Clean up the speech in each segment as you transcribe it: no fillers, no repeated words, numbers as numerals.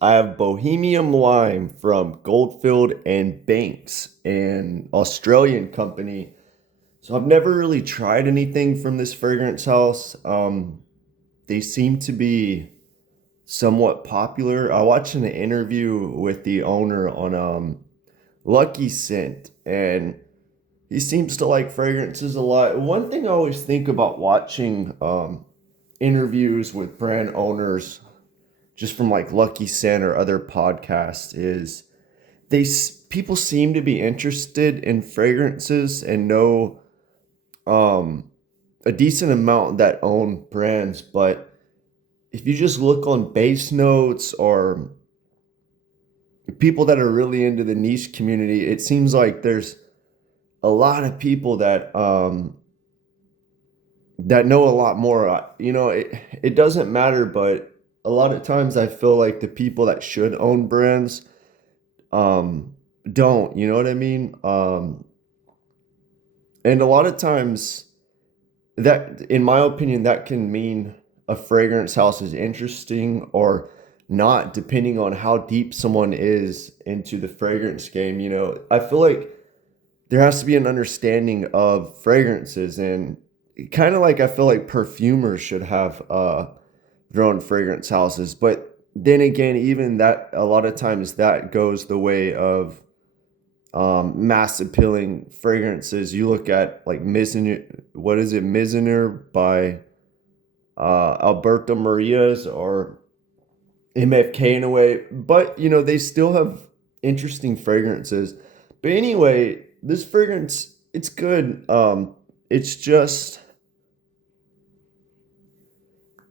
I have Bohemian Lime from Goldfield and Banks, an Australian company. So I've never really tried anything from this fragrance house. They seem to be somewhat popular. I watched an interview with the owner on Lucky Scent, and he seems to like fragrances a lot. One thing I always think about watching interviews with brand owners just from like Lucky Scent or other podcasts is people seem to be interested in fragrances and know um a decent amount that own brands, but if you just look on base notes or people that are really into the niche community, it seems like there's a lot of people that know a lot more. It doesn't matter, but a lot of times I feel like the people that should own brands um don't, you know what I mean? And a lot of times that, in my opinion, that can mean a fragrance house is interesting or not, depending on how deep someone is into the fragrance game. I feel like there has to be an understanding of fragrances, and kind of like I feel like perfumers should have their own fragrance houses. But then again, even that, a lot of times that goes the way of mass appealing fragrances. You look at like Mizner, what is it, Mizner by Alberto Marias or MFK in a way, but they still have interesting fragrances. But anyway, this fragrance, it's good. It's just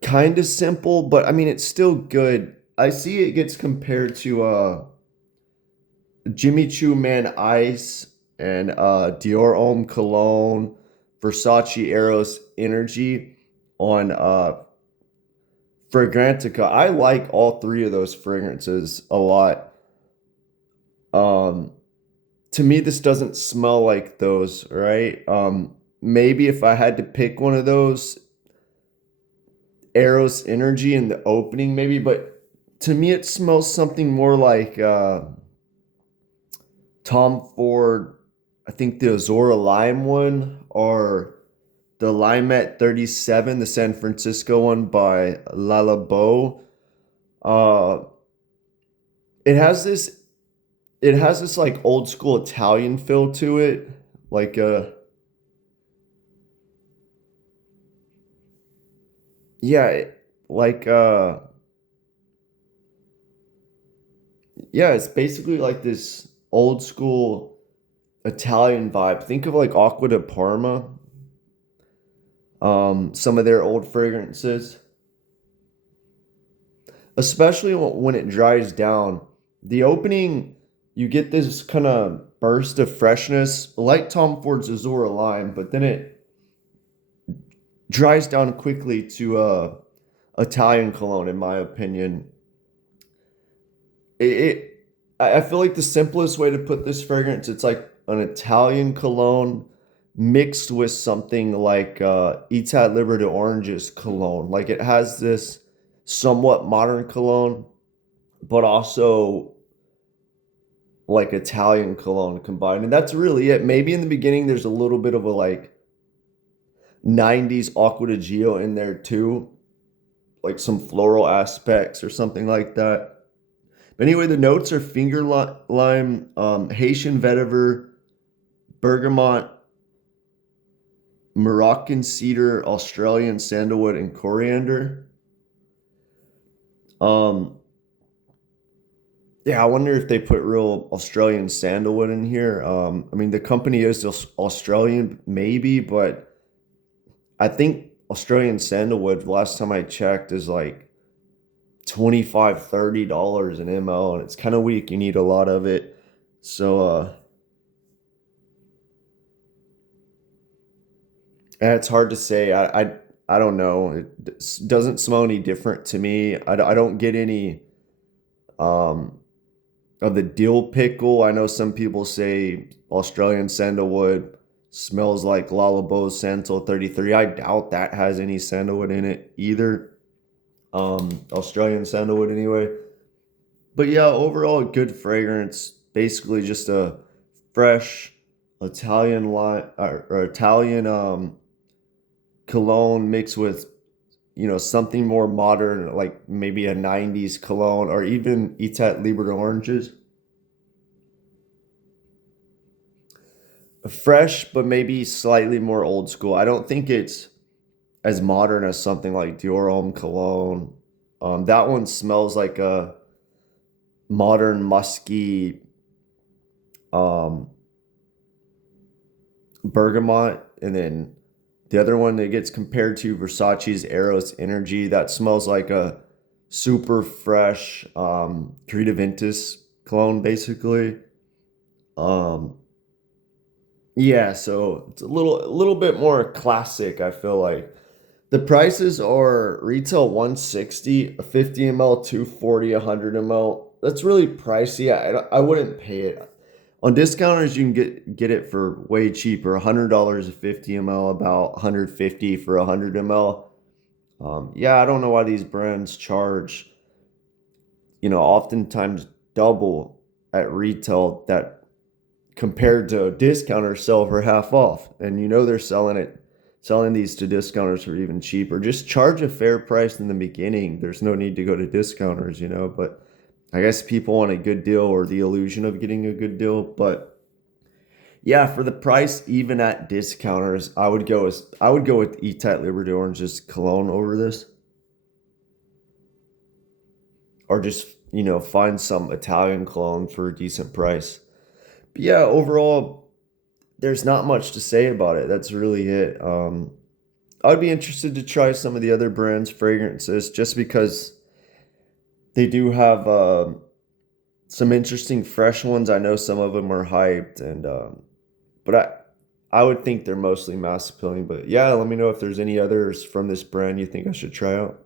kind of simple, but I mean, it's still good. I see it gets compared to Jimmy Choo Man Ice and Dior Homme Cologne, Versace Eros Energy on Fragrantica. I like all three of those fragrances a lot. Um, to me, this doesn't smell like those, right? Maybe if I had to pick one of those, Eros Energy in the opening, maybe, but to me, it smells something more like Tom Ford. I think the Azora Lime one, or the Limet 37, the San Francisco one by Lala Beau. Uh, it has this like old school Italian feel to it, like yeah, like yeah, it's basically like this old school Italian vibe. Think of like Aqua de Parma, some of their old fragrances, especially when it dries down. The opening, you get this kind of burst of freshness, like Tom Ford's Azura Lime, but then it dries down quickly to Italian cologne, in my opinion. I feel like the simplest way to put this fragrance, it's like an Italian cologne mixed with something like Etat Libre de Orange's cologne. Like it has this somewhat modern cologne, but also like Italian cologne combined. And that's really it. Maybe in the beginning there's a little bit of a like 90s Acqua di Gio in there too, like some floral aspects or something like that. But anyway, the notes are lime, Haitian vetiver, bergamot, Moroccan cedar, Australian sandalwood, and coriander. Um, yeah, I wonder if they put real Australian sandalwood in here. I mean, the company is Australian, maybe, but I think Australian sandalwood, last time I checked, is like 25, $30 an ml, and it's kind of weak. You need a lot of it. So, and it's hard to say. I don't know. It doesn't smell any different to me. I don't get any um, of the dill pickle. I know some people say Australian sandalwood smells like Lalabo's Santal 33. I doubt that has any sandalwood in it either. Australian sandalwood anyway. But yeah, overall, a good fragrance. Basically, just a fresh Italian line or Italian cologne mixed with something more modern, like maybe a 90s cologne or even Etat Libre oranges. Fresh, but maybe slightly more old school. I don't think it's as modern as something like Dior Homme Cologne. That one smells like a modern musky um, bergamot, and then the other one that gets compared to Versace's Eros Energy that smells like a super fresh Treat cologne, basically. Um, yeah, so it's a little bit more classic. I feel like the prices are retail 160, a 50 ml, 240, 100 ml. That's really pricey. I wouldn't pay it. On discounters, you can get it for way cheaper. $100 a 50 ml, about 150 for 100 ml. Yeah, I don't know why these brands charge, oftentimes double at retail that compared to discounters sell for half off. And they're selling these to discounters for even cheaper. Just charge a fair price in the beginning. There's no need to go to discounters. But I guess people want a good deal or the illusion of getting a good deal. But yeah, for the price, even at discounters, I would go with Etat Liberty Orange's cologne over this, or just find some Italian cologne for a decent price. But yeah, overall, there's not much to say about it. That's really it. I'd be interested to try some of the other brands' fragrances just because they do have some interesting fresh ones. I know some of them are hyped, and but I would think they're mostly mass appealing. But yeah, let me know if there's any others from this brand you think I should try out.